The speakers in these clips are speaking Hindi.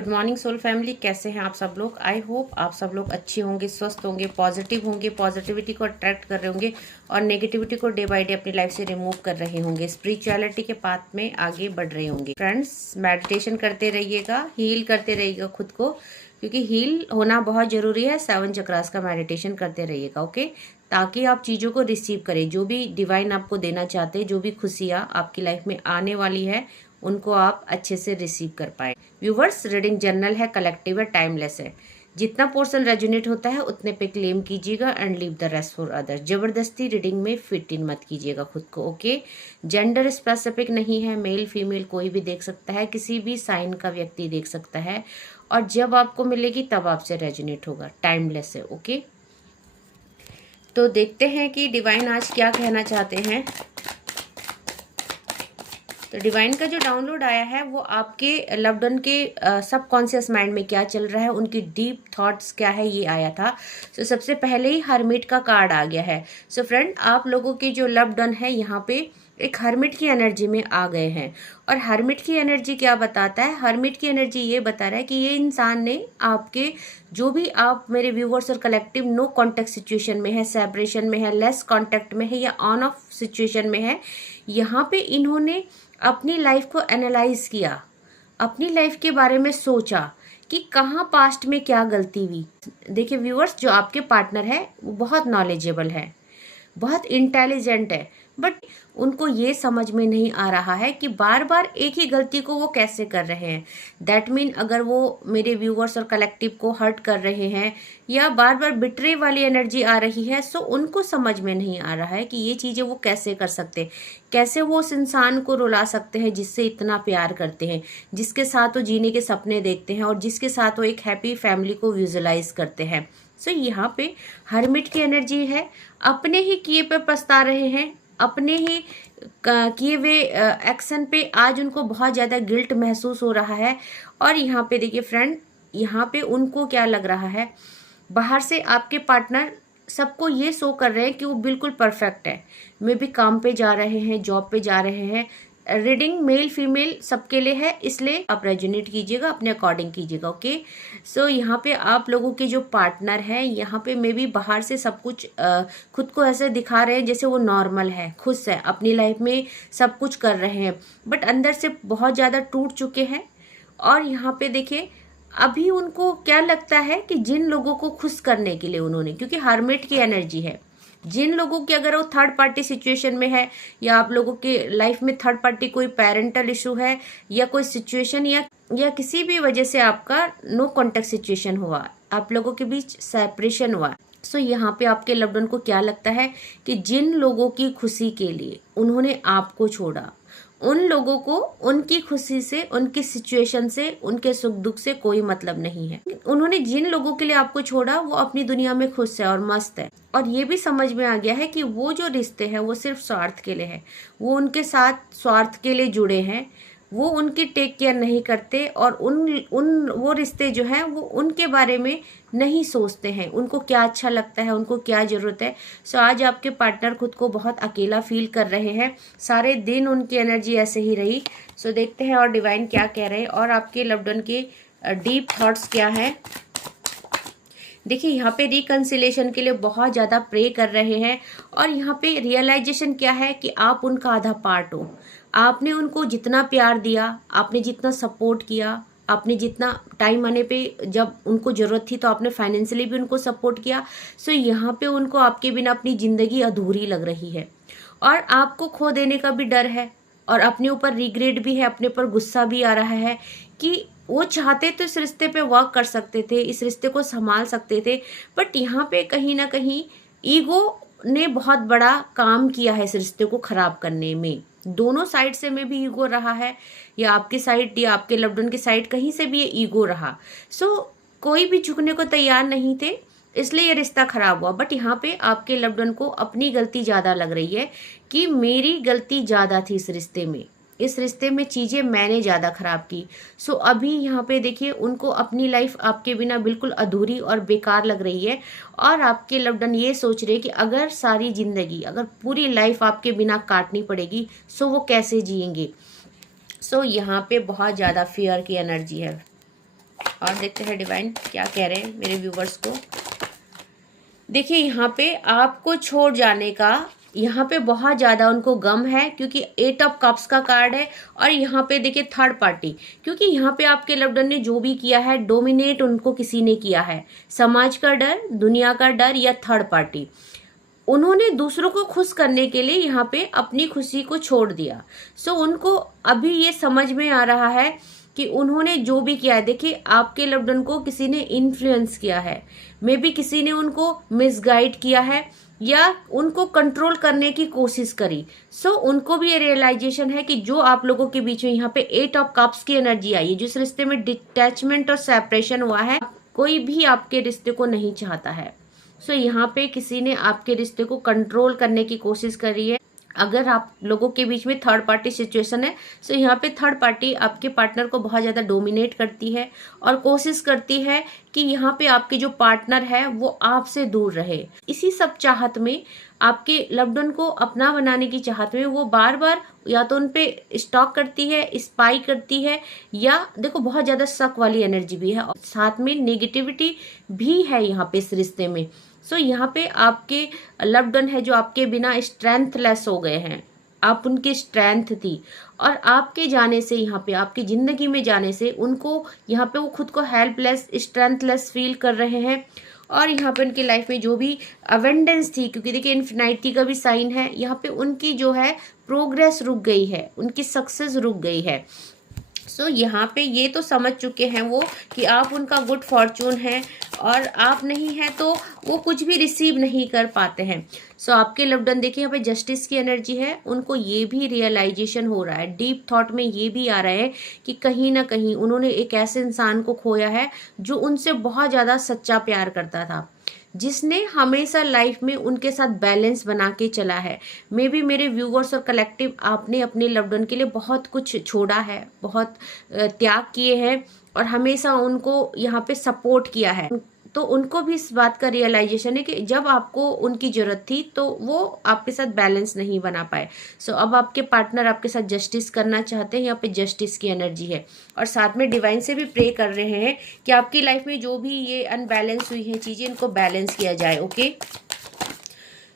गुड मॉर्निंग सोल फैमिली, कैसे हैं आप सब लोग। आई होप आप सब लोग अच्छे होंगे, स्वस्थ होंगे, पॉजिटिव होंगे, पॉजिटिविटी को अट्रैक्ट कर रहे होंगे और नेगेटिविटी को डे बाय डे अपनी लाइफ से रिमूव कर रहे होंगे, स्पिरिचुअलिटी के पाथ में आगे बढ़ रहे होंगे। फ्रेंड्स, मेडिटेशन करते रहिएगा, हील करते रहिएगा खुद को, क्योंकि हील होना बहुत जरूरी है। 7 चक्रास का मेडिटेशन करते रहिएगा, ओके, ताकि आप चीज़ों को रिसीव करें। जो भी डिवाइन आपको देना चाहते हैं, जो भी खुशियाँ आपकी लाइफ में आने वाली है, उनको आप अच्छे से रिसीव कर पाए। व्यूवर्स, रीडिंग जनरल है, कलेक्टिव है, टाइमलेस है। जितना पोर्शन रेजोनेट होता है उतने पे क्लेम कीजिएगा and leave the rest for others. जबरदस्ती रीडिंग में फिट इन मत कीजिएगा खुद को, ओके। जेंडर स्पेसिफिक नहीं है, मेल फीमेल कोई भी देख सकता है, किसी भी साइन का व्यक्ति देख सकता है, और जब आपको मिलेगी तब आपसे रेजोनेट होगा। टाइमलेस है, ओके। तो देखते हैं कि डिवाइन आज क्या कहना चाहते हैं। तो डिवाइन का जो डाउनलोड आया है वो आपके लव्ड वन के सबकॉन्शियस माइंड में क्या चल रहा है, उनकी डीप थॉट्स क्या है, ये आया था। सो सबसे पहले ही हर्मिट का कार्ड आ गया है। सो फ्रेंड, आप लोगों के जो लव्ड वन है यहाँ पे एक हर्मिट की एनर्जी में आ गए हैं। और हर्मिट की एनर्जी क्या बताता है? हर्मिट की एनर्जी ये बता रहा है कि ये इंसान ने आपके, जो भी आप मेरे व्यूवर्स और कलेक्टिव नो कांटेक्ट सिचुएशन में है, सेपरेशन में है, लेस कांटेक्ट में है या ऑन ऑफ सिचुएशन में है, यहाँ पे इन्होंने अपनी लाइफ को एनालाइज किया, अपनी लाइफ के बारे में सोचा कि कहाँ पास्ट में क्या गलती हुई। देखिए व्यूअर्स, जो आपके पार्टनर है वो बहुत नॉलेजेबल है, बहुत इंटेलिजेंट है, बट उनको ये समझ में नहीं आ रहा है कि बार बार एक ही गलती को वो कैसे कर रहे हैं। दैट मीन अगर वो मेरे व्यूवर्स और कलेक्टिव को हर्ट कर रहे हैं या बार बार बिट्रे वाली एनर्जी आ रही है, सो उनको समझ में नहीं आ रहा है कि ये चीज़ें वो कैसे कर सकते, कैसे वो उस इंसान को रुला सकते हैं जिससे इतना प्यार करते हैं, जिसके साथ वो जीने के सपने देखते हैं और जिसके साथ वो एक हैप्पी फैमिली को विजुअलाइज करते हैं। सो यहाँ पे हर्मिट की एनर्जी है, अपने ही किए पे पछता रहे हैं, अपने ही किए हुए एक्शन पे आज उनको बहुत ज़्यादा गिल्ट महसूस हो रहा है। और यहाँ पे देखिए फ्रेंड, यहाँ पे उनको क्या लग रहा है, बाहर से आपके पार्टनर सबको ये शो कर रहे हैं कि वो बिल्कुल परफेक्ट है, मे भी काम पे जा रहे हैं, जॉब पे जा रहे हैं। रीडिंग मेल फीमेल सबके लिए है, इसलिए आप रेजोनेट कीजिएगा, अपने अकॉर्डिंग कीजिएगा, ओके। सो यहाँ पे आप लोगों के जो पार्टनर है, यहाँ पे मे बी बाहर से सब कुछ खुद को ऐसे दिखा रहे हैं जैसे वो नॉर्मल है, खुश है, अपनी लाइफ में सब कुछ कर रहे हैं, बट अंदर से बहुत ज़्यादा टूट चुके हैं। और यहाँ पे देखिए, अभी उनको क्या लगता है कि जिन लोगों को खुश करने के लिए उन्होंने, क्योंकि हर्मिट की एनर्जी है, जिन लोगों की अगर वो थर्ड पार्टी सिचुएशन में है या आप लोगों के लाइफ में थर्ड पार्टी कोई पेरेंटल इशू है या कोई सिचुएशन या किसी भी वजह से आपका नो कॉन्टेक्ट सिचुएशन हुआ, आप लोगों के बीच सेपरेशन हुआ, सो यहाँ पे आपके लव्ड वन को क्या लगता है कि जिन लोगों की खुशी के लिए उन्होंने आपको छोड़ा, उन लोगों को उनकी खुशी से, उनकी सिचुएशन से, उनके सुख दुख से कोई मतलब नहीं है। उन्होंने जिन लोगों के लिए आपको छोड़ा वो अपनी दुनिया में खुश है और मस्त है। और ये भी समझ में आ गया है कि वो जो रिश्ते हैं वो सिर्फ स्वार्थ के लिए है, वो उनके साथ स्वार्थ के लिए जुड़े हैं, वो उनकी टेक केयर नहीं करते और वो रिश्ते जो हैं वो उनके बारे में नहीं सोचते हैं, उनको क्या अच्छा लगता है, उनको क्या ज़रूरत है। सो आज आपके पार्टनर खुद को बहुत अकेला फील कर रहे हैं, सारे दिन उनकी एनर्जी ऐसे ही रही। सो देखते हैं और डिवाइन क्या कह रहे हैं और आपके लव्ड वन के डीप थॉट्स क्या है। देखिए यहाँ पे रिकंसिलेशन के लिए बहुत ज़्यादा प्रे कर रहे हैं और यहाँ पे रियलाइजेशन क्या है कि आप उनका आधा पार्ट हो। आपने उनको जितना प्यार दिया, आपने जितना सपोर्ट किया, आपने जितना टाइम आने पे जब उनको ज़रूरत थी तो आपने फाइनेंशियली भी उनको सपोर्ट किया। सो यहाँ पे उनको आपके बिना अपनी ज़िंदगी अधूरी लग रही है और आपको खो देने का भी डर है और अपने ऊपर रिग्रेट भी है, अपने ऊपर गुस्सा भी आ रहा है कि वो चाहते तो इस रिश्ते पे वर्क कर सकते थे, इस रिश्ते को संभाल सकते थे, बट यहाँ पे कहीं ना कहीं ईगो ने बहुत बड़ा काम किया है इस रिश्ते को खराब करने में। दोनों साइड से में भी ईगो रहा है, या आपकी साइड या आपके लव्ड वन की साइड, कहीं से भी ये ईगो रहा। सो कोई भी झुकने को तैयार नहीं थे, इसलिए ये रिश्ता खराब हुआ। बट यहाँ पे आपके लव्ड वन को अपनी गलती ज़्यादा लग रही है कि मेरी गलती ज़्यादा थी इस रिश्ते में चीज़ें मैंने ज़्यादा ख़राब की। सो अभी यहाँ पे देखिए, उनको अपनी लाइफ आपके बिना बिल्कुल अधूरी और बेकार लग रही है और आपके लव्ड वन ये सोच रहे कि अगर सारी ज़िंदगी, अगर पूरी लाइफ आपके बिना काटनी पड़ेगी, सो वो कैसे जिएंगे। सो यहाँ पे बहुत ज़्यादा फियर की एनर्जी है। और देखते हैं डिवाइन क्या कह रहे हैं मेरे व्यूवर्स को। देखिए यहाँ पे आपको छोड़ जाने का यहाँ पे बहुत ज़्यादा उनको गम है, क्योंकि 8 ऑफ कप्स का कार्ड है। और यहाँ पे देखिए थर्ड पार्टी, क्योंकि यहाँ पे आपके लव्ड वन ने जो भी किया है डोमिनेट उनको किसी ने किया है। समाज का डर, दुनिया का डर या थर्ड पार्टी, उन्होंने दूसरों को खुश करने के लिए यहाँ पे अपनी खुशी को छोड़ दिया। सो उनको अभी ये समझ में आ रहा है कि उन्होंने जो भी किया है, देखिए आपके लव्ड वन को किसी ने इन्फ्लुएंस किया है, मे बी किसी ने उनको मिसगाइड किया है या उनको कंट्रोल करने की कोशिश करी। सो उनको भी ये रियलाइजेशन है कि जो आप लोगों के बीच में यहाँ पे 8 ऑफ कप्स की एनर्जी आई है, जिस रिश्ते में डिटैचमेंट और सेपरेशन हुआ है, कोई भी आपके रिश्ते को नहीं चाहता है। सो यहाँ पे किसी ने आपके रिश्ते को कंट्रोल करने की कोशिश करी है। अगर आप लोगों के बीच में थर्ड पार्टी सिचुएशन है, सो यहाँ पे थर्ड पार्टी आपके पार्टनर को बहुत ज़्यादा डोमिनेट करती है और कोशिश करती है कि यहाँ पे आपके जो पार्टनर है वो आपसे दूर रहे। इसी सब चाहत में, आपके लव्ड वन को अपना बनाने की चाहत में वो बार बार या तो उन पे स्टॉक करती है, स्पाई करती है, या देखो बहुत ज़्यादा शक वाली एनर्जी भी है और साथ में नेगेटिविटी भी है यहाँ पे इस रिश्ते में। सो यहाँ पे आपके लव्ड वन है जो आपके बिना स्ट्रेंथलेस हो गए हैं। आप उनकी स्ट्रेंथ थी और आपके जाने से, यहाँ पे आपकी ज़िंदगी में जाने से उनको यहाँ पे वो खुद को हेल्पलेस, स्ट्रेंथलेस फील कर रहे हैं। और यहाँ पे उनकी लाइफ में जो भी अवेंडेंस थी, क्योंकि देखिए इन्फिनिटी का भी साइन है, यहाँ पे उनकी जो है प्रोग्रेस रुक गई है, उनकी सक्सेस रुक गई है। सो यहाँ पे ये तो समझ चुके हैं वो कि आप उनका गुड फॉर्चून है और आप नहीं हैं तो वो कुछ भी रिसीव नहीं कर पाते हैं। सो आपके लव्ड वन देखिए यहाँ पे जस्टिस की एनर्जी है, उनको ये भी रियलाइजेशन हो रहा है, डीप थॉट में ये भी आ रहा है कि कहीं ना कहीं उन्होंने एक ऐसे इंसान को खोया है जो उनसे बहुत ज़्यादा सच्चा प्यार करता था, जिसने हमेशा लाइफ में उनके साथ बैलेंस बना के चला है। मे बी मेरे व्यूवर्स और कलेक्टिव, आपने अपने लव्ड वन के लिए बहुत कुछ छोड़ा है, बहुत त्याग किए हैं और हमेशा उनको यहाँ पे सपोर्ट किया है। तो उनको भी इस बात का रियलाइजेशन है कि जब आपको उनकी ज़रूरत थी तो वो आपके साथ बैलेंस नहीं बना पाए। सो अब आपके पार्टनर आपके साथ जस्टिस करना चाहते हैं, यहाँ पे जस्टिस की एनर्जी है। और साथ में डिवाइन से भी प्रे कर रहे हैं कि आपकी लाइफ में जो भी ये अनबैलेंस हुई है चीज़ें, इनको बैलेंस किया जाए। ओके,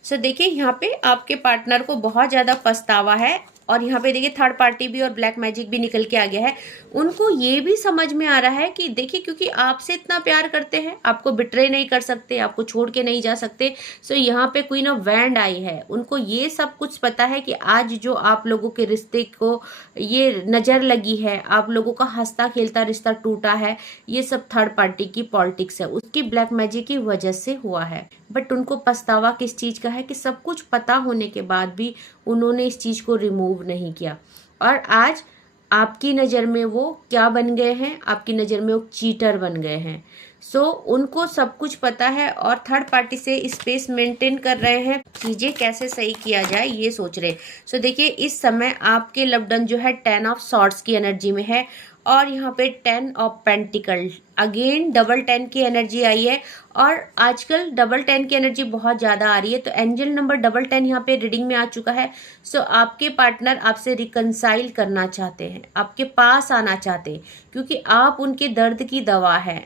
सो देखिए यहाँ पे आपके पार्टनर को बहुत ज़्यादा पछतावा है और यहाँ पे देखिए थर्ड पार्टी भी और ब्लैक मैजिक भी निकल के आ गया है। उनको ये भी समझ में आ रहा है कि देखिए क्योंकि आपसे इतना प्यार करते हैं, आपको बिट्रे नहीं कर सकते, आपको छोड़ के नहीं जा सकते। सो यहाँ पे क्वीन ऑफ वैंड आई है, उनको ये सब कुछ पता है कि आज जो आप लोगों के रिश्ते को ये नज़र लगी है, आप लोगों का हंसता खेलता रिश्ता टूटा है, ये सब थर्ड पार्टी की पॉलिटिक्स है, उसकी ब्लैक मैजिक की वजह से हुआ है। बट उनको पछतावा किस चीज़ का है कि सब कुछ पता होने के बाद भी उन्होंने इस चीज़ को रिमूव नहीं किया। और आज आपकी नज़र में वो क्या बन गए हैं, आपकी नज़र में वो चीटर बन गए हैं। सो उनको सब कुछ पता है और थर्ड पार्टी से स्पेस मेंटेन कर रहे हैं, चीज़ें कैसे सही किया जाए ये सोच रहे हैं। सो देखिए इस समय आपके लव्ड वन जो है 10 ऑफ सॉर्ड्स की एनर्जी में है और यहाँ पे 10 ऑफ पेंटिकल, अगेन डबल 10 की एनर्जी आई है और आजकल डबल 10 की एनर्जी बहुत ज़्यादा आ रही है। तो एंजल नंबर डबल 10 यहाँ पे रीडिंग में आ चुका है। सो आपके पार्टनर आपसे रिकंसाइल करना चाहते हैं, आपके पास आना चाहते हैं, क्योंकि आप उनके दर्द की दवा है,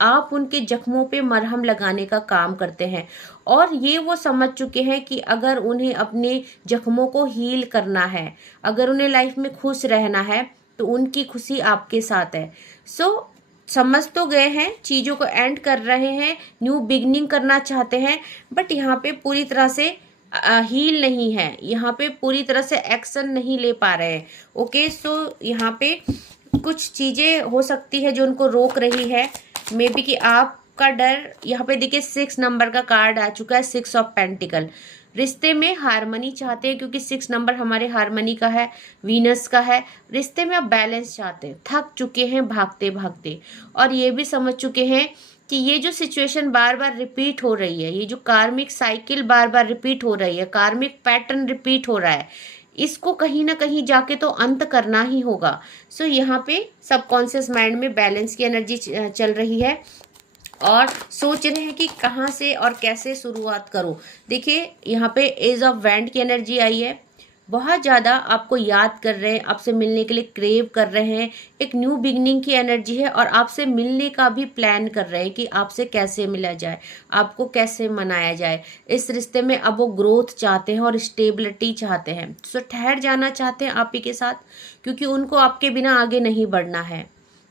आप उनके जख्मों पे मरहम लगाने का काम करते हैं। और ये वो समझ चुके हैं कि अगर उन्हें अपने जख्मों को हील करना है, अगर उन्हें लाइफ में खुश रहना है, तो उनकी खुशी आपके साथ है। सो समझ तो गए हैं, चीज़ों को एंड कर रहे हैं, न्यू बिगनिंग करना चाहते हैं, बट यहाँ पे पूरी तरह से हील नहीं है, यहाँ पे पूरी तरह से एक्शन नहीं ले पा रहे हैं। ओके, सो यहाँ पे कुछ चीज़ें हो सकती है जो उनको रोक रही है, मे बी कि आपका डर। यहाँ पे देखिए 6 नंबर का कार्ड आ चुका है, 6 ऑफ पेंटिकल। रिश्ते में हारमनी चाहते हैं, क्योंकि 6 नंबर हमारे हारमनी का है, वीनस का है। रिश्ते में आप बैलेंस चाहते हैं, थक चुके हैं भागते भागते, और ये भी समझ चुके हैं कि ये जो सिचुएशन बार बार रिपीट हो रही है, ये जो कार्मिक साइकिल बार बार रिपीट हो रही है, कार्मिक पैटर्न रिपीट हो रहा है, इसको कहीं ना कहीं जाके तो अंत करना ही होगा। सो यहाँ पे सबकॉन्शियस माइंड में बैलेंस की एनर्जी चल रही है और सोच रहे हैं कि कहाँ से और कैसे शुरुआत करूं। देखिए यहाँ पे एज ऑफ वैंड की एनर्जी आई है, बहुत ज़्यादा आपको याद कर रहे हैं, आपसे मिलने के लिए क्रेव कर रहे हैं। एक न्यू बिगनिंग की एनर्जी है और आपसे मिलने का भी प्लान कर रहे हैं कि आपसे कैसे मिला जाए, आपको कैसे मनाया जाए। इस रिश्ते में अब वो ग्रोथ चाहते हैं और स्टेबिलिटी चाहते हैं। सो ठहर जाना चाहते हैं आप ही के साथ, क्योंकि उनको आपके बिना आगे नहीं बढ़ना है,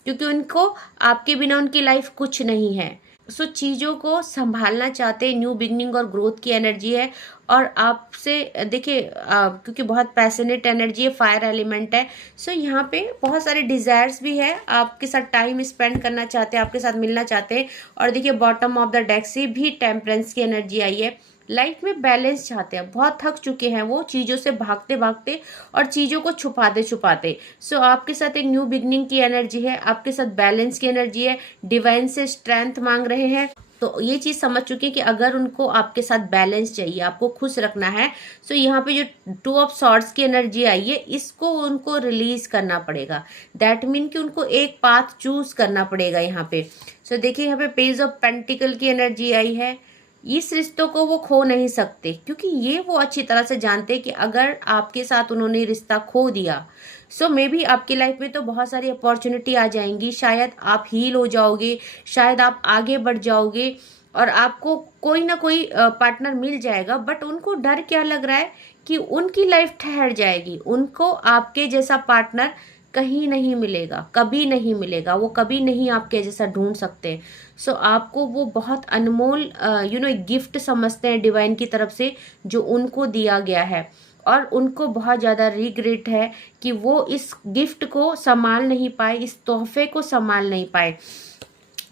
क्योंकि उनको आपके बिना उनकी लाइफ कुछ नहीं है। सो चीज़ों को संभालना चाहते हैं, न्यू बिगनिंग और ग्रोथ की एनर्जी है। और आपसे देखिए क्योंकि बहुत पैशनेट एनर्जी है, फायर एलिमेंट है। सो यहाँ पे बहुत सारे डिज़ायर्स भी है, आपके साथ टाइम स्पेंड करना चाहते हैं, आपके साथ मिलना चाहते हैं। और देखिए बॉटम ऑफ द डेक से भी टेम्परेंस की एनर्जी आई है। लाइफ में बैलेंस चाहते हैं, बहुत थक चुके हैं वो चीज़ों से भागते भागते और चीज़ों को छुपाते छुपाते। सो आपके साथ एक न्यू बिगनिंग की एनर्जी है, आपके साथ बैलेंस की एनर्जी है, डिवाइन से स्ट्रेंथ मांग रहे हैं। तो ये चीज़ समझ चुके हैं कि अगर उनको आपके साथ बैलेंस चाहिए, आपको खुश रखना है, सो यहाँ पे जो 2 ऑफ सॉर्ड्स की एनर्जी आई है, इसको उनको रिलीज करना पड़ेगा। दैट मीन कि उनको एक पाथ चूज करना पड़ेगा यहाँ पे। सो देखिए यहाँ पे पेज ऑफ पेंटिकल की एनर्जी आई है। इस रिश्तों को वो खो नहीं सकते, क्योंकि ये वो अच्छी तरह से जानते हैं कि अगर आपके साथ उन्होंने रिश्ता खो दिया, सो मे बी आपकी लाइफ में तो बहुत सारी अपॉर्चुनिटी आ जाएंगी, शायद आप हील हो जाओगे, शायद आप आगे बढ़ जाओगे और आपको कोई ना कोई पार्टनर मिल जाएगा। बट उनको डर क्या लग रहा है कि उनकी लाइफ ठहर जाएगी, उनको आपके जैसा पार्टनर कहीं नहीं मिलेगा, कभी नहीं मिलेगा, वो कभी नहीं आपके जैसा ढूंढ सकते। सो आपको वो बहुत अनमोल एक गिफ्ट समझते हैं डिवाइन की तरफ से, जो उनको दिया गया है। और उनको बहुत ज़्यादा रिग्रेट है कि वो इस गिफ्ट को संभाल नहीं पाए, इस तोहफे को संभाल नहीं पाए।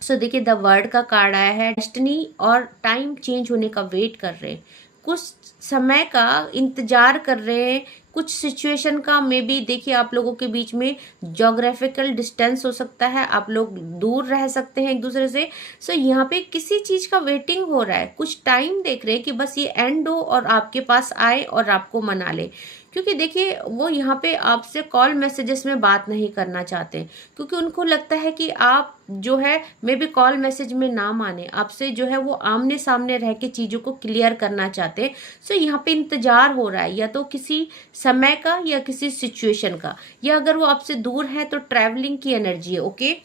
सो देखिए द वर्ड का कार्ड आया है, डेस्टिनी और टाइम चेंज होने का वेट कर रहे हैं, कुछ समय का इंतजार कर रहे हैं, कुछ सिचुएशन का। मे बी देखिए आप लोगों के बीच में जोग्राफिकल डिस्टेंस हो सकता है, आप लोग दूर रह सकते हैं एक दूसरे से। सो यहाँ पे किसी चीज का वेटिंग हो रहा है, कुछ टाइम देख रहे हैं कि बस ये एंड हो और आपके पास आए और आपको मना ले। क्योंकि देखिए वो यहाँ पे आपसे कॉल मैसेजेस में बात नहीं करना चाहते, क्योंकि उनको लगता है कि आप जो है मे बी कॉल मैसेज में ना माने, आपसे जो है वो आमने सामने रह के चीज़ों को क्लियर करना चाहते हैं। सो यहाँ पे इंतजार हो रहा है, या तो किसी समय का या किसी सिचुएशन का, या अगर वो आपसे दूर है तो ट्रैवलिंग की एनर्जी है। ओके,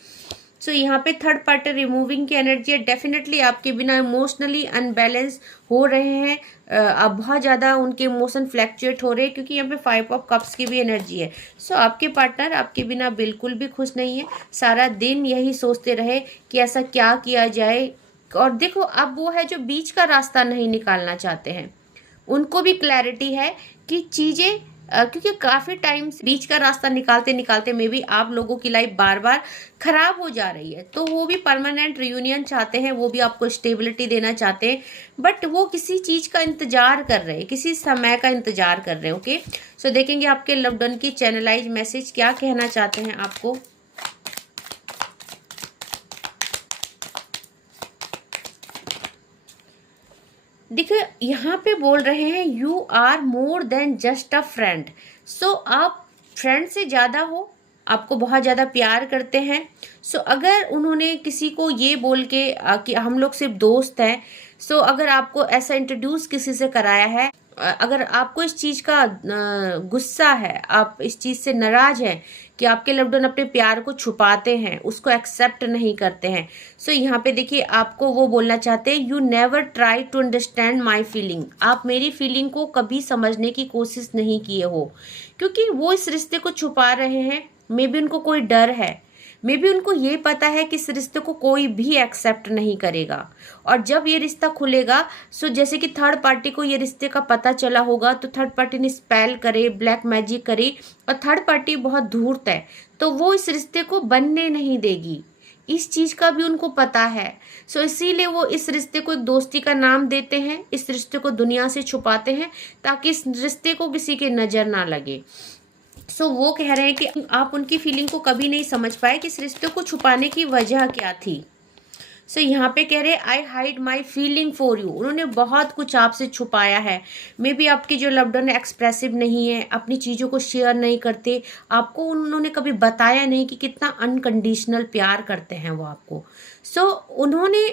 सो यहाँ पे थर्ड पार्टी रिमूविंग की एनर्जी है। डेफिनेटली आपके बिना इमोशनली अनबैलेंस हो रहे हैं, अब बहुत ज़्यादा उनके इमोशन फ्लैक्चुएट हो रहे हैं, क्योंकि यहाँ पे 5 ऑफ कप्स की भी एनर्जी है। सो आपके पार्टनर आपके बिना बिल्कुल भी खुश नहीं है, सारा दिन यही सोचते रहे कि ऐसा क्या किया जाए। और देखो अब वो है जो बीच का रास्ता नहीं निकालना चाहते हैं, उनको भी क्लैरिटी है कि चीज़ें क्योंकि काफ़ी टाइम से बीच का रास्ता निकालते निकालते मे बी आप लोगों की लाइफ बार बार खराब हो जा रही है, तो वो भी परमानेंट रियूनियन चाहते हैं, वो भी आपको स्टेबिलिटी देना चाहते हैं। बट वो किसी चीज़ का इंतजार कर रहे हैं, किसी समय का इंतजार कर रहे हैं। ओके, सो देखेंगे आपके लव्ड वन की चैनलाइज मैसेज क्या कहना चाहते हैं आपको। देखिए यहाँ पे बोल रहे हैं you are more than just a friend. So आप फ्रेंड से ज़्यादा हो, आपको बहुत ज़्यादा प्यार करते हैं। सो अगर उन्होंने किसी को ये बोल के कि हम लोग सिर्फ दोस्त हैं, सो अगर आपको ऐसा इंट्रोड्यूस किसी से कराया है, अगर आपको इस चीज़ का गुस्सा है, आप इस चीज़ से नाराज हैं कि आपके लव्ड वन अपने प्यार को छुपाते हैं, उसको एक्सेप्ट नहीं करते हैं। सो यहाँ पे देखिए आपको वो बोलना चाहते हैं, you never try to understand my feeling. आप मेरी फीलिंग को कभी समझने की कोशिश नहीं किए हो, क्योंकि वो इस रिश्ते को छुपा रहे हैं। मे बी उनको कोई डर है, मे बी उनको ये पता है कि इस रिश्ते को कोई भी एक्सेप्ट नहीं करेगा। और जब ये रिश्ता खुलेगा, सो जैसे कि थर्ड पार्टी को ये रिश्ते का पता चला होगा, तो थर्ड पार्टी ने स्पेल करे, ब्लैक मैजिक करे, और थर्ड पार्टी बहुत धूर्त है, तो वो इस रिश्ते को बनने नहीं देगी। इस चीज़ का भी उनको पता है। सो इसीलिए वो इस रिश्ते को एक दोस्ती का नाम देते हैं, इस रिश्ते को दुनिया से छुपाते हैं, ताकि इस रिश्ते को किसी के नज़र ना लगे। सो वो कह रहे हैं कि आप उनकी फीलिंग को कभी नहीं समझ पाए कि इस रिश्ते को छुपाने की वजह क्या थी। सो यहाँ पे कह रहे हैं आई hide my feeling for you. उन्होंने बहुत कुछ आपसे छुपाया है। मे बी आपकी जो लव्ड वन एक्सप्रेसिव नहीं है, अपनी चीज़ों को शेयर नहीं करते, आपको उन्होंने कभी बताया नहीं कि कितना अनकंडीशनल प्यार करते हैं वो आपको। सो उन्होंने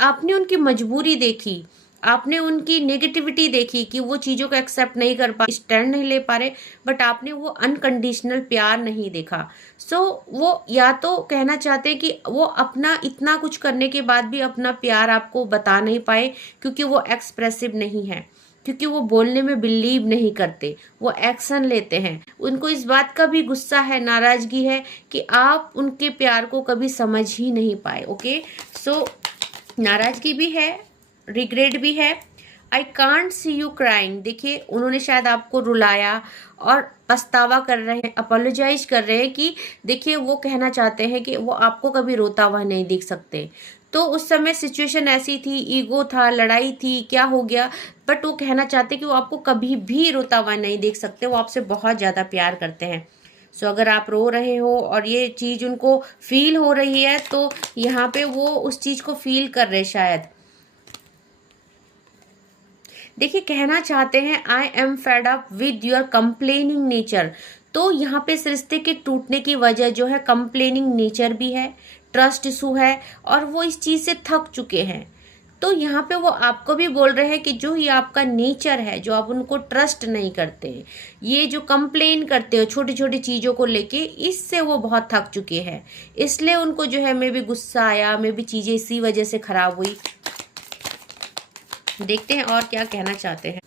आपने उनकी मजबूरी देखी, आपने उनकी नेगेटिविटी देखी कि वो चीज़ों को एक्सेप्ट नहीं कर पा, स्टैंड नहीं ले पा रहे, बट आपने वो अनकंडीशनल प्यार नहीं देखा। सो वो या तो कहना चाहते हैं कि वो अपना इतना कुछ करने के बाद भी अपना प्यार आपको बता नहीं पाए, क्योंकि वो एक्सप्रेसिव नहीं है, क्योंकि वो बोलने में बिलीव नहीं करते, वो एक्शन लेते हैं। उनको इस बात का भी गुस्सा है, नाराजगी है कि आप उनके प्यार को कभी समझ ही नहीं पाए। ओके, सो नाराजगी भी है, रिग्रेट भी है। I can't see you crying, देखिए उन्होंने शायद आपको रुलाया और पछतावा कर रहे हैं, अपोलोजाइज कर रहे हैं कि देखिए वो कहना चाहते हैं कि वो आपको कभी रोता हुआ नहीं देख सकते। तो उस समय सिचुएशन ऐसी थी, ईगो था, लड़ाई थी, क्या हो गया, बट वो कहना चाहते कि वो आपको कभी भी रोता हुआ नहीं देख सकते, वो आपसे बहुत ज़्यादा प्यार करते हैं। सो अगर आप रो रहे हो और ये चीज़ उनको फील हो रही है, तो यहाँ पे वो उस चीज़ को फील कर रहे शायद। देखिए कहना चाहते हैं I am fed up with your complaining nature. तो यहाँ पे इस रिश्ते के टूटने की वजह जो है कंप्लेनिंग नेचर भी है, ट्रस्ट इशू है, और वो इस चीज़ से थक चुके हैं। तो यहाँ पे वो आपको भी बोल रहे हैं कि जो ये आपका नेचर है, जो आप उनको ट्रस्ट नहीं करते, ये जो कंप्लेन करते हो छोटी छोटी चीज़ों को लेके, इससे वो बहुत थक चुके हैं। इसलिए उनको जो है मे भी गुस्सा आया, मे भी चीज़ें इसी वजह से खराब हुई। देखते हैं और क्या कहना चाहते हैं।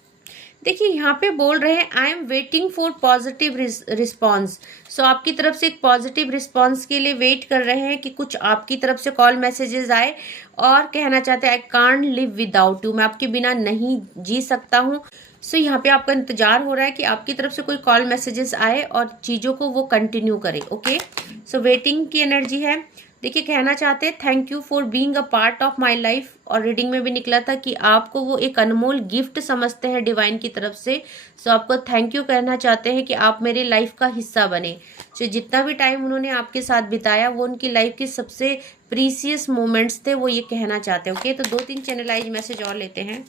देखिए यहाँ पे बोल रहे हैं I am waiting for positive response. So आपकी तरफ से एक पॉजिटिव रिस्पॉन्स के लिए वेट कर रहे हैं कि कुछ आपकी तरफ से कॉल मैसेजेस आए, और कहना चाहते हैं I can't live without you, मैं आपके बिना नहीं जी सकता हूँ। सो यहाँ पे आपका इंतजार हो रहा है कि आपकी तरफ से कोई कॉल मैसेजेस आए और चीज़ों को वो कंटिन्यू करे। ओके, सो वेटिंग की एनर्जी है। देखिए कहना चाहते हैं thank you for being a part of my life, और रीडिंग में भी निकला था कि आपको वो एक अनमोल गिफ्ट समझते हैं डिवाइन की तरफ से। सो आपको थैंक यू कहना चाहते हैं कि आप मेरे लाइफ का हिस्सा बने। सो जितना भी टाइम उन्होंने आपके साथ बिताया वो उनकी लाइफ के सबसे प्रीसियस मोमेंट्स थे, वो ये कहना चाहते हैं। ओके, तो 2-3 चैनलाइज मैसेज और लेते हैं।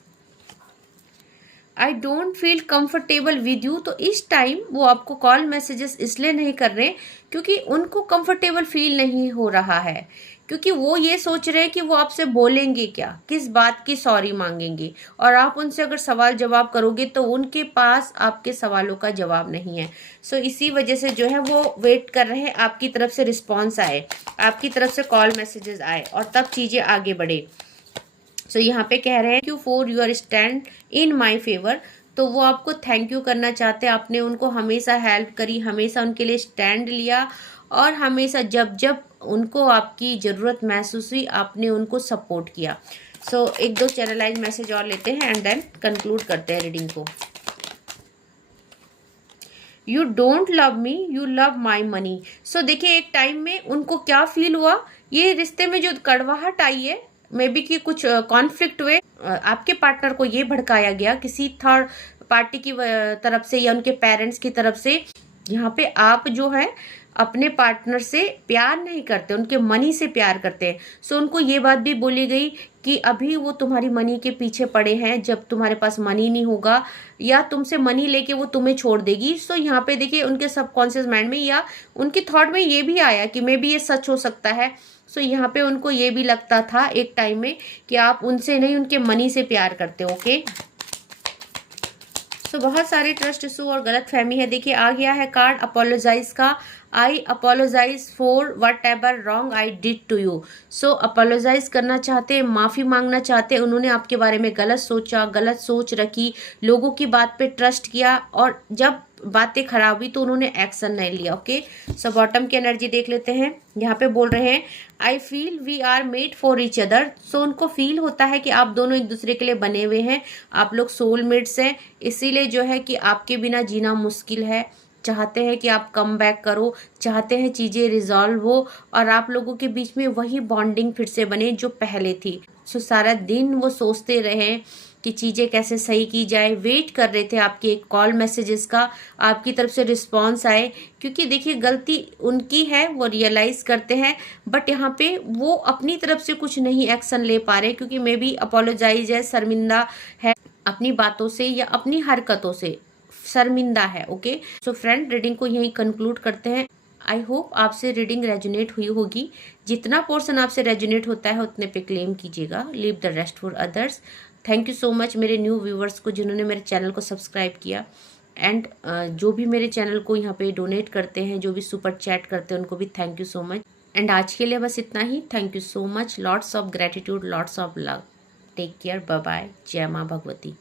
I don't feel comfortable with you. तो इस टाइम वो आपको कॉल मैसेजेस इसलिए नहीं कर रहे क्योंकि उनको कंफर्टेबल फील नहीं हो रहा है, क्योंकि वो ये सोच रहे हैं कि वो आपसे बोलेंगे क्या, किस बात की सॉरी मांगेंगे, और आप उनसे अगर सवाल जवाब करोगे तो उनके पास आपके सवालों का जवाब नहीं है। सो इसी वजह से जो है वो वेट कर रहे हैं आपकी तरफ से रिस्पॉन्स आए, आपकी तरफ से कॉल मैसेजेस आए, और तब चीज़ें आगे बढ़े। सो यहाँ पे कह रहे हैं thank you for your stand in my favour. तो वो आपको थैंक यू करना चाहते हैं, आपने उनको हमेशा हेल्प करी, हमेशा उनके लिए स्टैंड लिया, और हमेशा जब जब उनको आपकी ज़रूरत महसूस हुई आपने उनको सपोर्ट किया। सो 1-2 चैनलाइज मैसेज और लेते हैं एंड देन कंक्लूड करते हैं रीडिंग को। You don't love me, you love my money. So देखिए एक टाइम में उनको क्या फील हुआ, ये रिश्ते में जो कड़वाहट आई है, मे बी कि कुछ कॉन्फ्लिक्ट हुए, आपके पार्टनर को ये भड़काया गया किसी थर्ड पार्टी की तरफ से या उनके पेरेंट्स की तरफ से। यहाँ पे आप जो है अपने पार्टनर से प्यार नहीं करते, उनके मनी से प्यार करते हैं। सो उनको ये बात भी बोली गई कि अभी वो तुम्हारी मनी के पीछे पड़े हैं, जब तुम्हारे पास मनी नहीं होगा या तुमसे मनी लेके वो तुम्हें छोड़ देगी। सो यहाँ पे देखिए उनके सबकॉन्शियस माइंड में या उनके थॉट में ये भी आया कि मे बी ये सच हो सकता है। सो यहाँ पे उनको ये भी लगता था एक टाइम में कि आप उनसे नहीं उनके मनी से प्यार करते हो। ओके, सो बहुत सारे ट्रस्ट इशू और गलत फहमी है। देखिए आ गया है कार्ड अपोलोजाइज का। I apologise for whatever wrong I did to you. So apologise करना चाहते हैं, माफ़ी मांगना चाहते हैं, उन्होंने आपके बारे में गलत सोचा, गलत सोच रखी, लोगों की बात पे ट्रस्ट किया, और जब बातें खराब हुई तो उन्होंने एक्शन नहीं लिया। ओके, सो बॉटम की एनर्जी देख लेते हैं। यहाँ पे बोल रहे हैं I feel we are made for each other. So उनको फील होता है कि आप दोनों एक दूसरे के लिए बने हुए हैं, आप लोग सोलमेट्स हैं, इसीलिए जो है कि आपके बिना जीना मुश्किल है। चाहते हैं कि आप कम बैक करो, चाहते हैं चीज़ें रिजॉल्व हो और आप लोगों के बीच में वही बॉन्डिंग फिर से बने जो पहले थी। सो सारा दिन वो सोचते रहे कि चीज़ें कैसे सही की जाए, वेट कर रहे थे आपके एक कॉल मैसेजेस का, आपकी तरफ से रिस्पांस आए, क्योंकि देखिए गलती उनकी है, वो रियलाइज़ करते हैं, बट यहाँ पे वो अपनी तरफ से कुछ नहीं एक्शन ले पा रहे, क्योंकि मे बी अपोलोजाइज है, शर्मिंदा है अपनी बातों से या अपनी हरकतों से शर्मिंदा है। ओके, सो फ्रेंड रीडिंग को यहीं कंक्लूड करते हैं। आई होप आपसे रीडिंग रेजोनेट हुई होगी। जितना पोर्शन आपसे रेजोनेट होता है उतने पे क्लेम कीजिएगा, leave the rest for others. Thank you so much मेरे न्यू व्यूवर्स को जिन्होंने मेरे चैनल को सब्सक्राइब किया। एंड जो भी मेरे चैनल को यहाँ पे डोनेट करते हैं, जो भी सुपर चैट करते हैं, उनको भी thank you so much. And आज के लिए बस इतना ही। Thank you so much. Lots of gratitude, lots of love. Take care, bye bye. जय माँ भगवती।